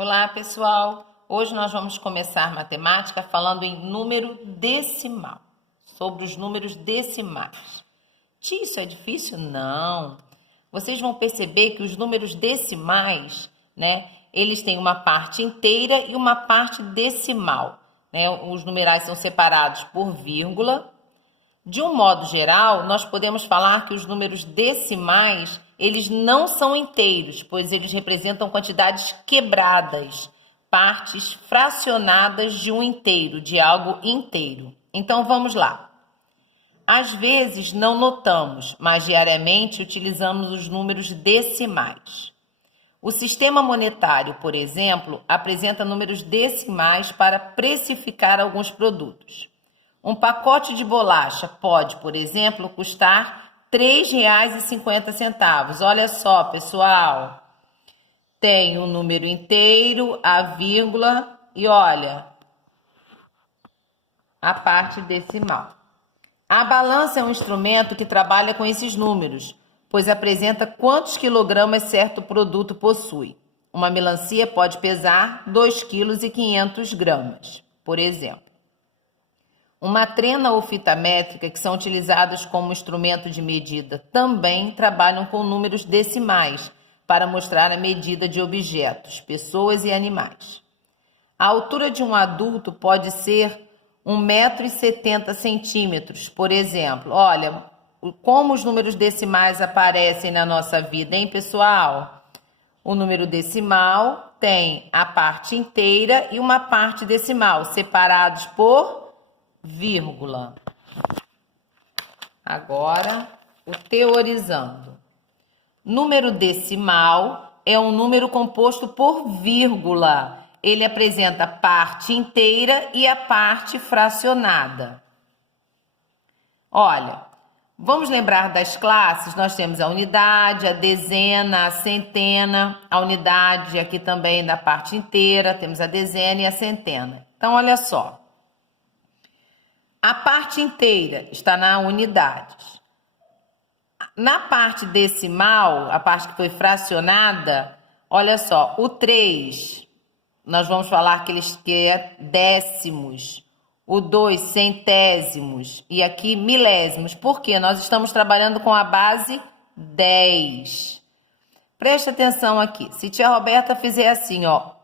Olá, pessoal! Hoje nós vamos começar matemática falando em número decimal, sobre os números decimais. Tia, isso é difícil? Não. Vocês vão perceber que os números decimais, eles têm uma parte inteira e uma parte decimal, Os numerais são separados por vírgula. De um modo geral, nós podemos falar que os números decimais, eles não são inteiros, pois eles representam quantidades quebradas, partes fracionadas de um inteiro, de algo inteiro. Então, vamos lá. Às vezes não notamos, mas diariamente utilizamos os números decimais. O sistema monetário, por exemplo, apresenta números decimais para precificar alguns produtos. Um pacote de bolacha pode, por exemplo, custar R$ 3,50. Olha só, pessoal. Tem um número inteiro, a vírgula e olha, a parte decimal. A balança é um instrumento que trabalha com esses números, pois apresenta quantos quilogramas certo produto possui. Uma melancia pode pesar 2,5 kg, por exemplo. Uma trena ou fita métrica, que são utilizadas como instrumento de medida, também trabalham com números decimais para mostrar a medida de objetos, pessoas e animais. A altura de um adulto pode ser 1,70 m, por exemplo. Olha, como os números decimais aparecem na nossa vida, hein, pessoal? O número decimal tem a parte inteira e uma parte decimal, separados por vírgula. Agora, o teorizando. Número decimal é um número composto por vírgula. Ele apresenta a parte inteira e a parte fracionada. Olha, vamos lembrar das classes? Nós temos a unidade, a dezena, a centena. A unidade aqui também na parte inteira, temos a dezena e a centena. Então, olha só. A parte inteira está na unidades. Na parte decimal, a parte que foi fracionada, olha só, o 3, nós vamos falar que é décimos. O 2, centésimos. E aqui, milésimos. Por quê? Nós estamos trabalhando com a base 10. Preste atenção aqui. Se tia Roberta fizer assim, ó,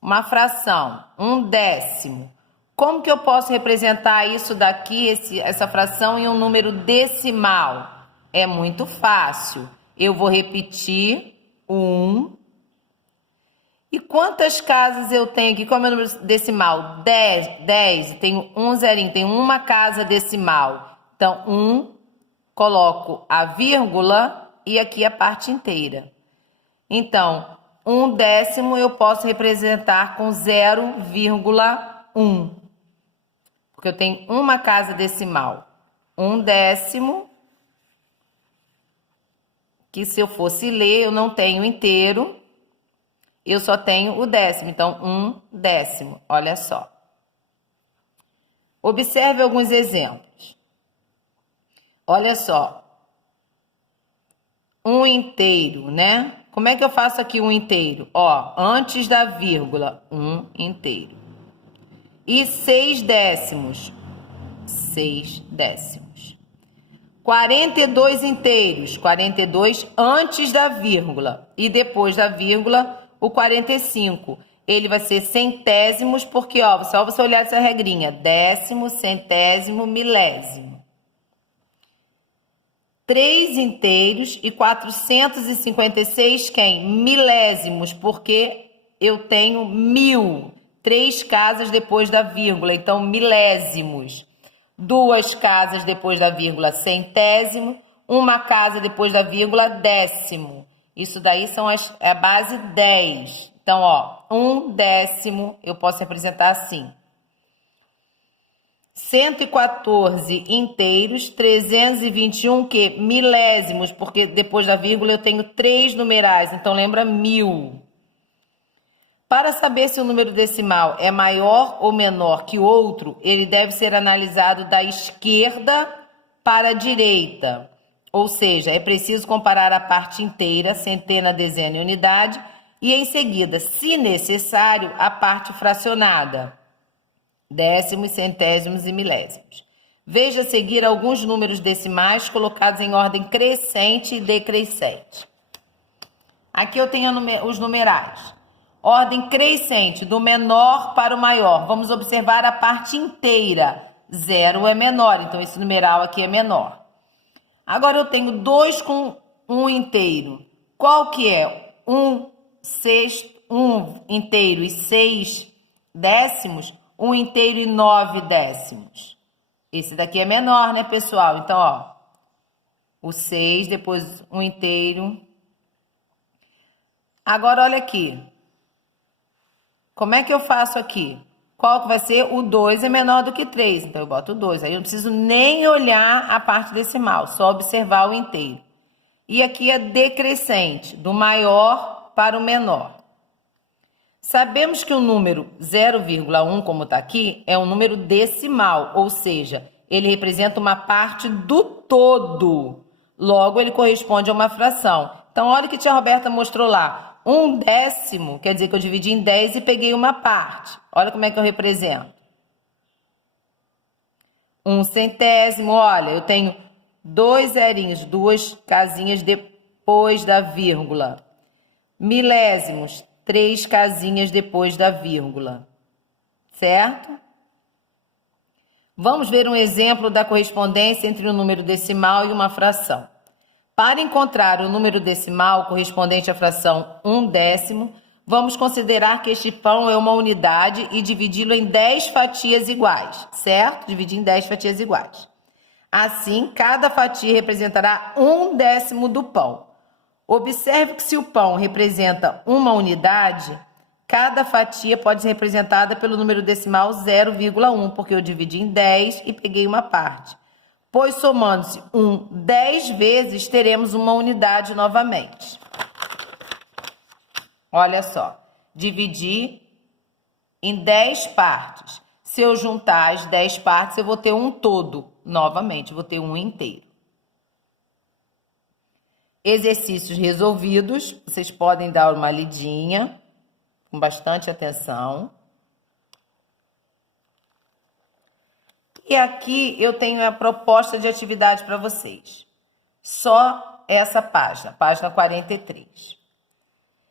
uma fração, 1/10. Como que eu posso representar isso daqui, essa fração, em um número decimal? É muito fácil. Eu vou repetir 1. E quantas casas eu tenho aqui? Qual é o meu número decimal? 10. Tenho um zerinho, tenho uma casa decimal. Então, coloco a vírgula e aqui a parte inteira. Então, 1/10 eu posso representar com 0,1. Porque eu tenho uma casa decimal. 1/10, que se eu fosse ler, eu não tenho inteiro, eu só tenho o décimo. Então, 1/10, olha só. Observe alguns exemplos. Olha só. 1 inteiro, né? Como é que eu faço aqui 1 inteiro? Ó, antes da vírgula, 1 inteiro. E 6/10. 6/10. 42 inteiros. 42 antes da vírgula. E depois da vírgula, o 45. Ele vai ser centésimos, porque, ó, só você olhar essa regrinha. Décimo, centésimo, milésimo. 3 inteiros e 456, quem? Milésimos, porque eu tenho 1000. 3 casas depois da vírgula, então milésimos. 2 casas depois da vírgula, centésimo. 1 casa depois da vírgula, décimo. Isso daí são a base 10. Então, ó, 1/10 eu posso representar assim. 114 inteiros, 321 que? Milésimos, porque depois da vírgula eu tenho 3 numerais, então lembra 1000. Para saber se o número decimal é maior ou menor que o outro, ele deve ser analisado da esquerda para a direita. Ou seja, é preciso comparar a parte inteira, centena, dezena e unidade, E em seguida, se necessário, a parte fracionada, décimos, centésimos e milésimos. Veja a seguir alguns números decimais colocados em ordem crescente e decrescente. Aqui eu tenho os numerais. Ordem crescente, do menor para o maior. Vamos observar a parte inteira. 0 é menor, então esse numeral aqui é menor. Agora eu tenho 2 com 1 inteiro. Qual que é? 1 inteiro e 6 décimos, 1 inteiro e 9 décimos. Esse daqui é menor, né, pessoal? Então, ó, o 6, depois 1 inteiro. Agora, olha aqui. Como é que eu faço aqui? Qual que vai ser? O 2 é menor do que 3, então eu boto 2. Aí eu não preciso nem olhar a parte decimal, só observar o inteiro. E aqui é decrescente, do maior para o menor. Sabemos que o número 0,1, como está aqui, é um número decimal, ou seja, ele representa uma parte do todo. Logo, ele corresponde a uma fração. Então, olha o que a tia Roberta mostrou lá. 1 décimo, quer dizer que eu dividi em 10 e peguei uma parte. Olha como é que eu represento. 1 centésimo, olha, eu tenho 2 zerinhos, 2 casinhas depois da vírgula. Milésimos, 3 casinhas depois da vírgula. Certo? Vamos ver um exemplo da correspondência entre um número decimal e uma fração. Para encontrar o número decimal correspondente à fração 1 décimo, vamos considerar que este pão é uma unidade e dividi-lo em 10 fatias iguais, certo? Dividir em 10 fatias iguais. Assim, cada fatia representará 1 décimo do pão. Observe que se o pão representa uma unidade, cada fatia pode ser representada pelo número decimal 0,1, porque eu dividi em 10 e peguei uma parte. Pois somando-se 10 vezes, teremos uma unidade novamente. Olha só, dividi em 10 partes. Se eu juntar as 10 partes, eu vou ter um todo. Novamente, vou ter um inteiro. Exercícios resolvidos, vocês podem dar uma lidinha, com bastante atenção. E aqui eu tenho a proposta de atividade para vocês. Só essa página, página 43.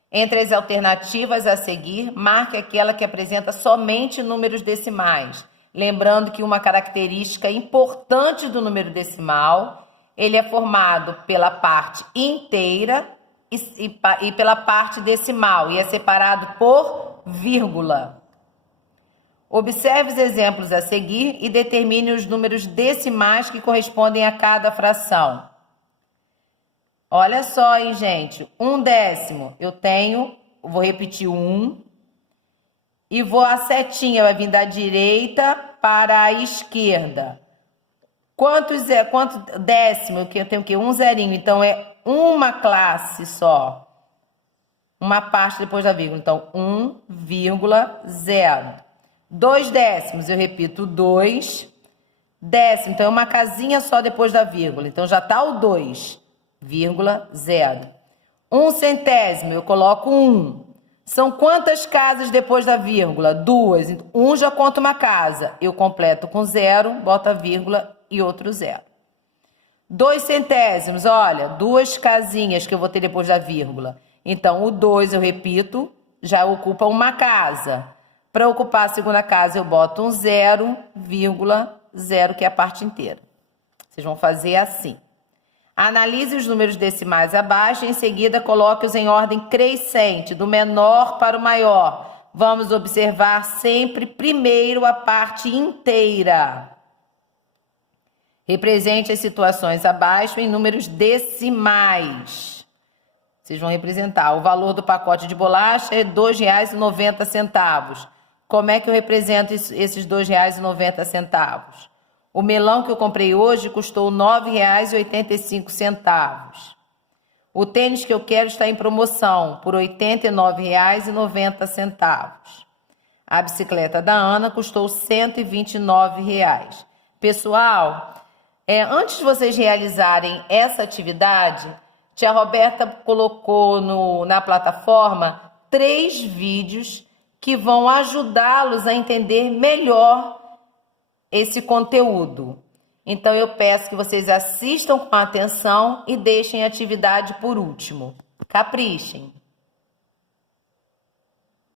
Entre as alternativas a seguir, marque aquela que apresenta somente números decimais. Lembrando que uma característica importante do número decimal, ele é formado pela parte inteira e pela parte decimal, e é separado por vírgula. Observe os exemplos a seguir e determine os números decimais que correspondem a cada fração. Olha só, hein, gente. 1 décimo, eu tenho, vou repetir o 1 e a setinha vai vir da direita para a esquerda. Quanto décimo? Eu tenho o quê? Um zerinho, então é uma classe só. Uma parte depois da vírgula, então 1,0. 2 décimos, eu repito, 2 décimo, então é uma casinha só depois da vírgula, então já está o 2,0. 1 centésimo, eu coloco 1. São quantas casas depois da vírgula? 2. 1 já conta uma casa, eu completo com 0, boto a vírgula e outro 0. 2 centésimos, olha, 2 casinhas que eu vou ter depois da vírgula. Então, o 2, eu repito, já ocupa uma casa. Para ocupar a segunda casa, eu boto um 0,0, que é a parte inteira. Vocês vão fazer assim. Analise os números decimais abaixo e, em seguida, coloque-os em ordem crescente, do menor para o maior. Vamos observar sempre primeiro a parte inteira. Represente as situações abaixo em números decimais. Vocês vão representar. O valor do pacote de bolacha é R$ 2,90. Como é que eu represento esses R$ 2,90? O melão que eu comprei hoje custou R$ 9,85. O tênis que eu quero está em promoção por R$ 89,90. A bicicleta da Ana custou R$ 129. Pessoal, antes de vocês realizarem essa atividade, tia Roberta colocou na plataforma 3 vídeos que vão ajudá-los a entender melhor esse conteúdo. Então, eu peço que vocês assistam com atenção e deixem a atividade por último. Caprichem!